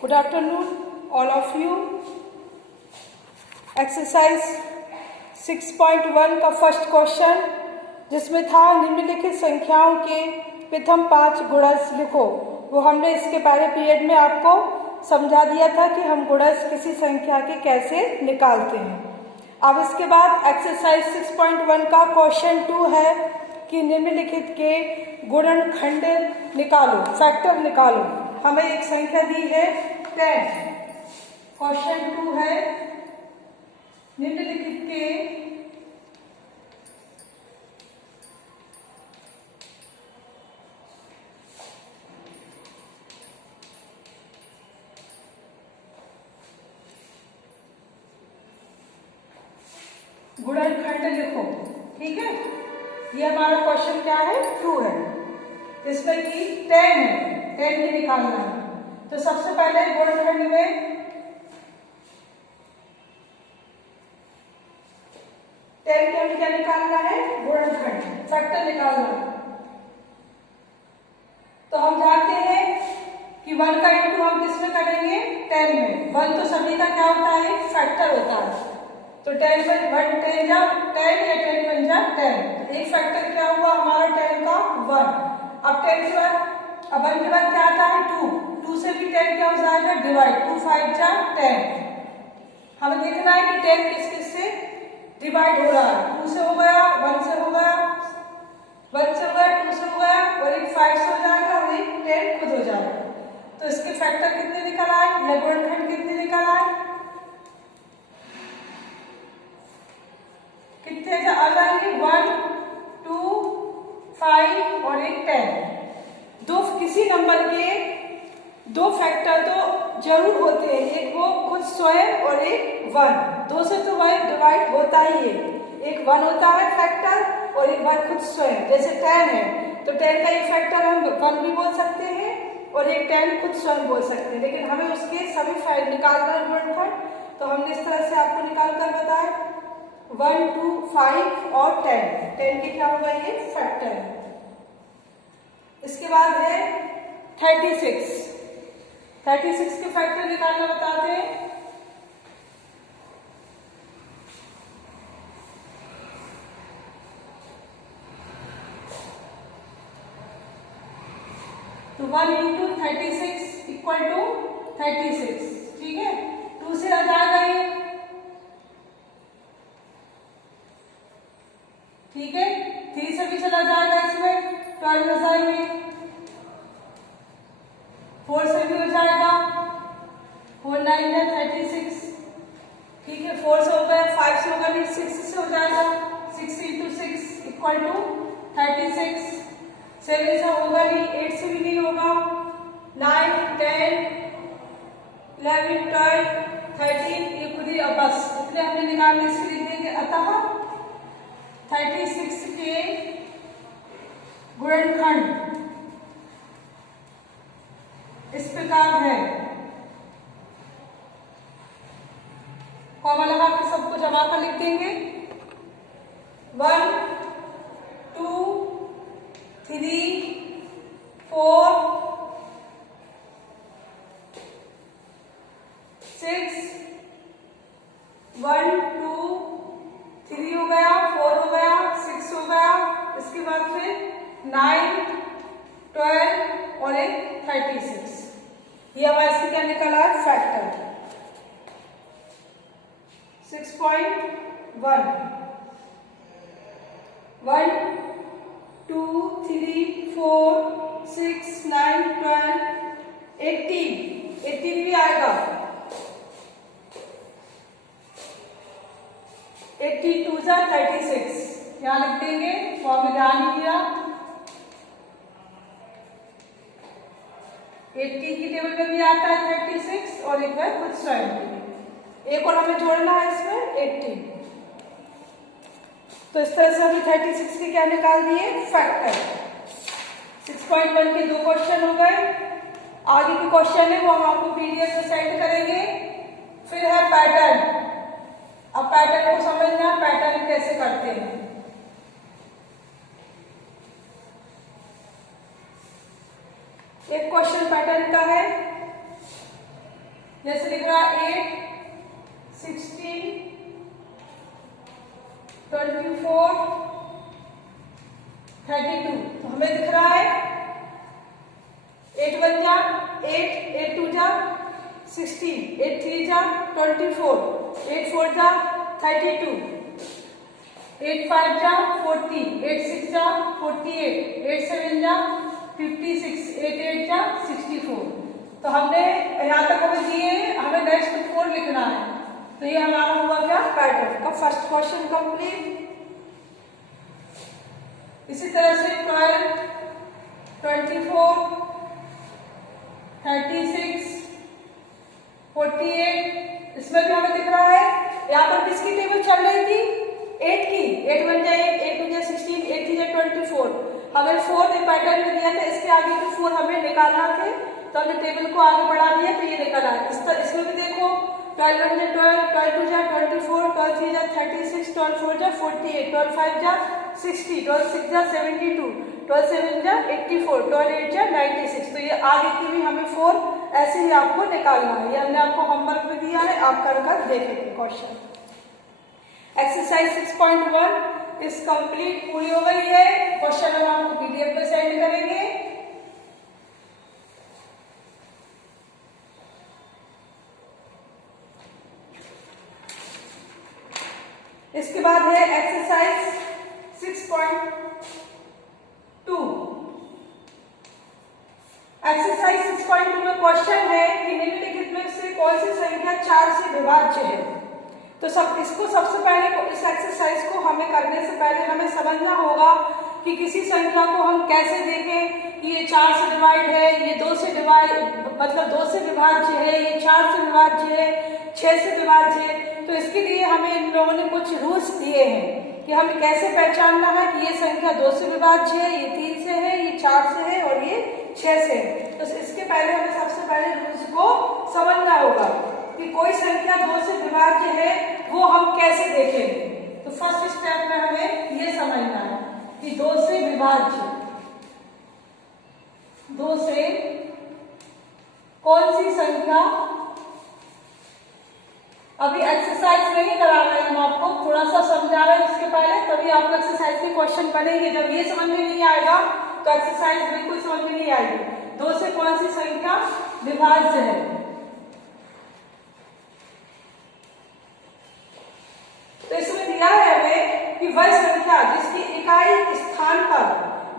Good afternoon all of you. Exercise 6.1 का first question जिसमें था निम्नलिखित संख्याओं के प्रथम 5 गुणज लिखो, वो हमने इसके पहले पीरियड में आपको समझा दिया था कि हम गुणज किसी संख्या के कैसे निकालते हैं। अब इसके बाद एक्सरसाइज 6.1 का क्वेश्चन 2 है कि निम्नलिखित के गुणनखंड निकालो, फैक्टर निकालो। हमें एक संख्या दी है 10। क्वेश्चन 2 है निम्नलिखित के गुणनखंड लिखो। ठीक है, ये हमारा क्वेश्चन क्या है, 2 है, जिसमें कि 10 है, 10 भी निकालना है। तो सबसे पहले गुणनखंड में 10 के हमें क्या निकालना है, गुणनखंड, फैक्टर निकालना है। तो हम जानते हैं कि 1 का इंटू हम किस में करेंगे, 10 में। 1 तो सभी का क्या होता है, फैक्टर होता है। तो 10 में 1 10 जा 10 या 10 1 जा 10। एक फैक्टर क्या हुआ हमारा 10 का 1। अब 10 के बाद अब 1 के बाद क्या आता है 2। 2 से भी 10 क्या हो जाएगा, डिवाइड। 2 5 जा 10। हमें देखना है कि 10 किस किस से डिवाइड हो रहा है। 2 से हो गया, 1 से हो गया, 1 से हो गया, 2 से हो गया, और एक 5 से हो जाएगा, और एक 10 खुद हो जाएगा। तो इसके फैक्टर कितने निकल आए या गुणनखंड कितने निकल आए, कितने आ जाएंगे, 1 2 5 और एक 10। दो किसी नंबर के दो फैक्टर तो जरूर होते हैं, एक वो खुद स्वयं और एक 1। 2 से तो वह डिवाइड होता ही है, एक 1 होता है फैक्टर और एक 1 खुद स्वयं। जैसे 10 है तो 10 का एक फैक्टर हम 1 भी बोल सकते हैं और एक 10 खुद स्वयं बोल सकते हैं, लेकिन हमें उसके सभी निकालना है गुणनखंड। तो हमने इस तरह से आपको निकाल कर बताया 1 2 5 और 10। 10 के क्या होगा, ये फैक्टर है। इसके बाद है 36। 36 के फैक्टर निकालना बताते हैं। तो 1 इंटू 36 इक्वल टू 36। ठीक है, 2 से आ जाएगा ये, ठीक है, 3 से भी चला जाएगा, इसमें 12 हो जाएंगे, 4 से भी हो जाएगा, 4 9 है 36। ठीक है, 4 से हो गया, 5 से होगा नहीं, 6 से हो जाएगा, 6 इंटू 6 इक्वल टू 36। 7 से होगा नहीं, 8 से भी नहीं होगा, 9 10 11 12 13, ये खुद ही। अब बस इतने हमने निकालने इसके लिख देंगे। अतः 36 के गुणनखंड इस प्रकार है। कॉमा लगा के सबको जमा कर लिख देंगे। 1 2 3 4 6 1 2 3 हो गया, 4 हो गया, 6 हो गया, इसके बाद फिर 9 12 और एक 36। ये अब ऐसे क्या निकला है, फैक्टर। 6.1 1 2 3 4 6 9 12 18 भी आएगा। 82 जा 36, यहाँ लिख देंगे। फॉर्म में ध्यान नहीं दिया, 80 की टेबल में भी आता है 36 और एक है खुद स्वयं के लिए। एक और हमें जोड़ना है इसमें 80। तो इस तरह से हमने 36 के क्या निकाल दिए, फैक्टर। 6.1 के 2 क्वेश्चन हो गए। आगे के क्वेश्चन है वो हम आपको पीडीएफ में सेंड करेंगे। फिर है पैटर्न। अब पैटर्न को समझना, पैटर्न कैसे करते हैं। एक क्वेश्चन पैटर्न का है जैसे लिख रहा है 8, 16, 24, 32। तो हमें दिख रहा है 8 1 जा 8, 8 2 जा 16, 8 3 जा 24, 8 4 जा 32, 8 5 जा 40, 8 6 जा 48, 8 7 जा 56, 8 8 जा 64। तो हमने यहाँ तक हमें दिए, हमें नेक्स्ट 4 लिखना है। तो ये हमारा हुआ क्या पैटर्न का फर्स्ट क्वेश्चन कंप्लीट। इसी तरह से 12, 24, 36, 48, इसमें भी हमें दिख रहा है। यहाँ पर किसकी टेबल चल रही थी? 8 की। 8 1 जा 8, 8 2 जा 16, 8 3 जा 24। हमें 4 पैटर्न में दिया था, इसके आगे के 4 हमें निकालना थे, तो हमने टेबल को आगे बढ़ा दिया, तो ये निकला है। इसमें भी देखो 12 1 जा 12, 12 2 जा 24, 12 3 जा 36, 12 4 जा 48, 12 5 जा 60, 12 6 जा 72, 12 7 जा 84, 12 8 जा 96। तो ये आगे की भी हमें 4 ऐसे ही आपको निकालना है। ये हमने आपको होमवर्क में दिया है, आप कर देखेंगे क्वेश्चन। एक्सरसाइज 6.1 इस कंप्लीट पूरी हो गई है। क्वेश्चन हम आपको पीडीएफ पे सेंड करेंगे। इसके बाद है एक्सरसाइज 6.2। एक्सरसाइज 6.2 में क्वेश्चन है कि निम्नलिखित में से कौन सी संख्या 4 से विभाज्य है। तो इसको सबसे पहले इस एक्सरसाइज को हमें करने से पहले हमें समझना होगा कि किसी संख्या को हम कैसे देखें कि ये 4 से डिवाइड है, ये 2 से डिवाइड मतलब 2 से विभाज्य है, ये 4 से विभाज्य है, 6 से विभाज्य है। तो इसके लिए हमें इन लोगों ने कुछ रूल्स दिए हैं कि हमें कैसे पहचानना है कि ये संख्या 2 से विभाज्य है, ये 3 से है, ये 4 से है और ये 6 से है। तो इसके पहले हमें सबसे पहले रूल्स को समझना होगा कि कोई संख्या 2 से विभाज्य है वो हम कैसे देखेंगे। तो फर्स्ट स्टेप में हमें ये समझना है कि 2 से विभाज्य, 2 से कौन सी संख्या। अभी एक्सरसाइज नहीं करा रहे हैं, हम आपको थोड़ा सा समझा रहे हैं उसके पहले, तभी आपको एक्सरसाइज के क्वेश्चन बनेंगे। जब ये समझ में नहीं आएगा तो एक्सरसाइज बिल्कुल समझ में नहीं आएगी। 2 से कौन सी संख्या विभाज्य है। तो इसमें दिया है हमें कि वह संख्या जिसकी इकाई स्थान पर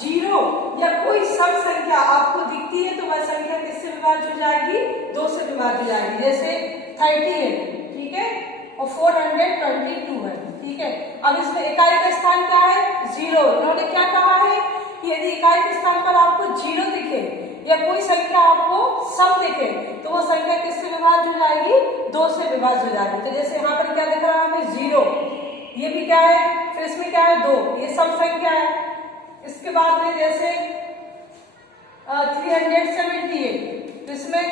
0 या कोई सम संख्या आपको दिखती है तो वह संख्या किससे विभाज्य हो जाएगी? 2 से विभाज्य हो जाएगी। जैसे 30 है, ठीक है, और 422 है, ठीक है। अब इसमें इकाई का स्थान क्या है? 0। इन्होंने क्या कहा है कि यदि इकाई के स्थान पर आपको 0 दिखे या कोई संख्या आपको सम दिखे तो वो संख्या किससे विभाज्य हो जाएगी? 2 से विभाज्य हो जाएगी। तो जैसे यहाँ पर क्या दिख रहा है हमें? 0। ये भी क्या है? फिर इसमें क्या है? 2। ये सम संख्या है। इसके बाद में जैसे 378, तो इसमें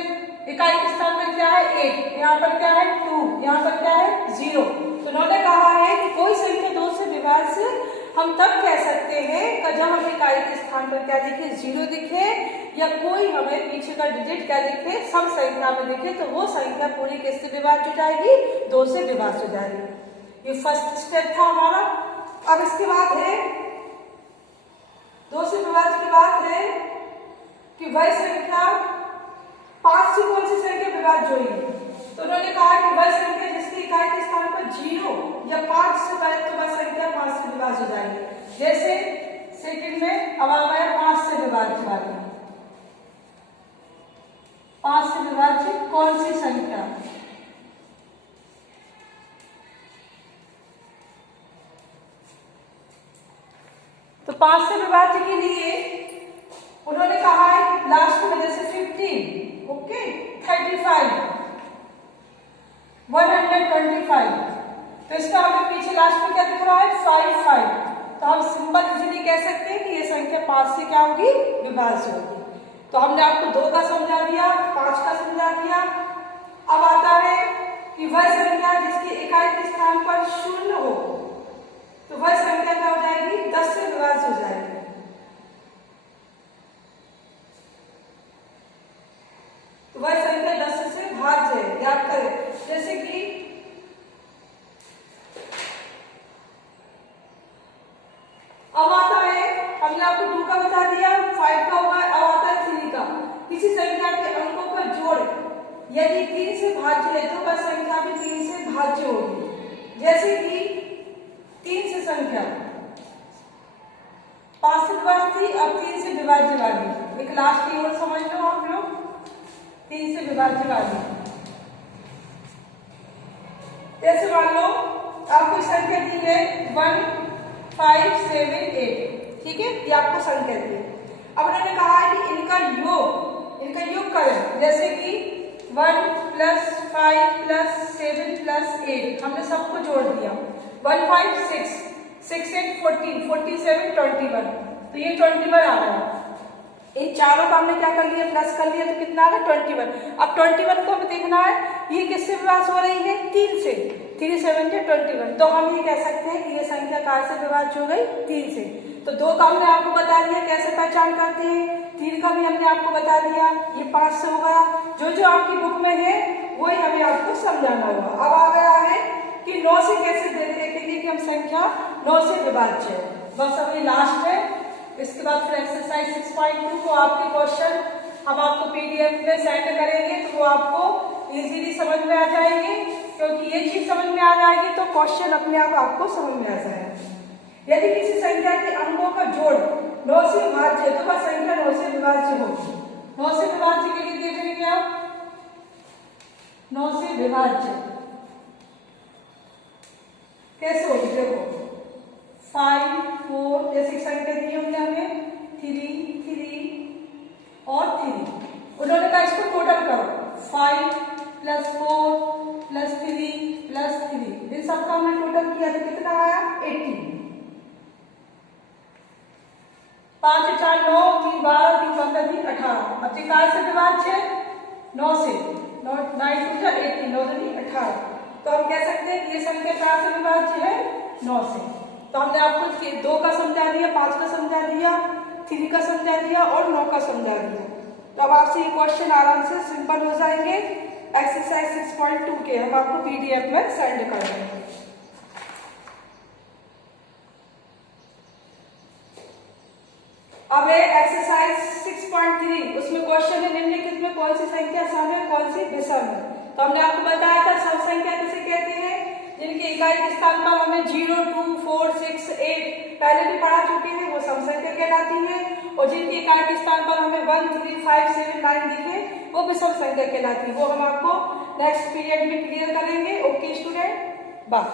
इकाई के स्थान पर क्या है? 8। यहाँ पर क्या है? 2। यहाँ पर क्या है? 0। तो उन्होंने कहा है कि कोई संख्या 2 से विभाज्य हम तब कह सकते हैं कि जब हमें इकाई के स्थान पर क्या दिखे? 0 दिखे या कोई हमें पीछे का डिजिट क्या दिखे? सम संख्या में दिखे, तो वो संख्या पूरी किससे विभाज्य हो जाएगी? 2 से विभाज्य हो जाएगी। ये फर्स्ट स्टेप था हमारा। अब इसके बाद है 2 से विभाज्य की बात है कि वह संख्या 5 से कौन सी संख्या विभाज्य होगी। तो उन्होंने कहा कि वह संख्या जिसकी इकाई के स्थान पर 0 या 5 से बड़े तो वह संख्या 5 से विभाज्य हो जाएगी। जैसे सेकंड में अब आ गया 5 से विभाज्य वाली। 5 से विभाज्य कौन सी संख्या? तो 5 से विभाज्य के लिए उन्होंने कहा है लास्ट में जैसे 15, ओके, 35, 125। तो इसका हमें पीछे लास्ट में क्या दिख रहा है? 5। तो हम सिंपल इजीली कह सकते हैं कि ये संख्या 5 से क्या होगी? विभाज्य होगी। तो हमने आपको 2 का समझा दिया, 5 का समझा दिया। अब आता है कि वह संख्या जिसकी इकाई के स्थान पर 0 हो तो वह संख्या क्या हो जाएगी? 10 से विभाज्य हो जाएगी। तो वह संख्या 10 से भाज्य है। आपको 2 का बता दिया, 5 का होगा, अब आता है 3 का। किसी संख्या के अंकों का जोड़ यदि 3 से भाज्य है तो वह संख्या भी 3 से भाज्य होगी। जैसे कि 3 से संख्या 5 से विभाज्य थी, अब 3 से विभाज्य वाली। एक लास्ट की ओर समझ लो आप लोग, 3 से विभाज्य वाली। जैसे मान लो आपको संख्या दी है 1 5 7 8, ठीक है, ये आपको संख्या दी है। अब उन्होंने कहा है कि इनका योग करें, जैसे कि 1 + 5 + 7 + 8 हमने सबको जोड़ दिया। 1 5 6 6 8 14 47 21, तो ये 21 आ रहा है। इन चारों का हमने क्या कर लिया, प्लस कर लिया, तो कितना आ गया 21। अब 21 को हमें देखना है ये किससे विभाज्य हो रही है, 3 से। 3 7 के 21, तो हम ये कह सकते हैं कि ये संख्या कार से विभाज्य हो गई 3 से। तो 2 का हमने आपको बता दिया कैसे पहचान करते हैं, 3 का भी हमने आपको बता दिया, ये 5 से हो गया। जो आपकी बुक में है वही हमें आपको समझाना होगा। अब आ गया है कि 9 से कैसे देखेंगे कि हम संख्या 9 से विभाज्य है। बस अभी लास्ट है, इसके बाद फिर एक्सरसाइज 6.2 को आपके क्वेश्चन हम आपको पीडीएफ में सेंड करेंगे, तो वो आपको इजीली समझ में आ जाएंगे, क्योंकि ये चीज समझ में आ जाएगी तो क्वेश्चन अपने आप आपको समझ में आ जाएगा। यदि किसी संख्या के अंकों का जोड़ 9 से विभाज्य है तो वह संख्या 9 से विभाज्य होगी। 9 से विभाज्य के लिए देखेंगे आप, 9 से विभाज्य कैसे होगी, देखो 5 4 जैसी संख्या दी होंगे हमें, 3 3 और 3। उन्होंने कहा इसको टोटल करो, 5 + 4 + 3 + 3, इन सबका हमने टोटल किया तो कितना आया 80। 5 4 9 3 12 3 15 3 18। अब कार से विभाज्य 9 से, 9 2 18, 9 2 18, तो हम कह सकते हैं कि ये संख्या कार से विभाज्य है 9 से। तो हमने आपको 2 का समझा दिया, 5 का समझा दिया, 3 का समझा दिया और 9 का समझा दिया। तो अब आपसे ये क्वेश्चन आराम से सिंपल हो जाएंगे। एक्सरसाइज 6.2 के हम आपको पीडीएफ में सेंड कर देंगे। अब है एक्सरसाइज 6.3, उसमें क्वेश्चन है निम्नलिखित में कौन सी संख्या सम है, कौन सी विषम है। तो हमने आपको बताया था सम संख्या किसे कहते हैं, जिनके इकाई के स्थान पर हमें 0 2 4 6 8 पहले भी पढ़ा चुके हैं, वो सम संख्या कहलाती है। और जिनके इकाई के स्थान पर हमें 1 3 5 7 9 दिखे वो विषम संख्या कहलाती है। वो हम आपको नेक्स्ट पीरियड में क्लियर करेंगे। Okay student, bye.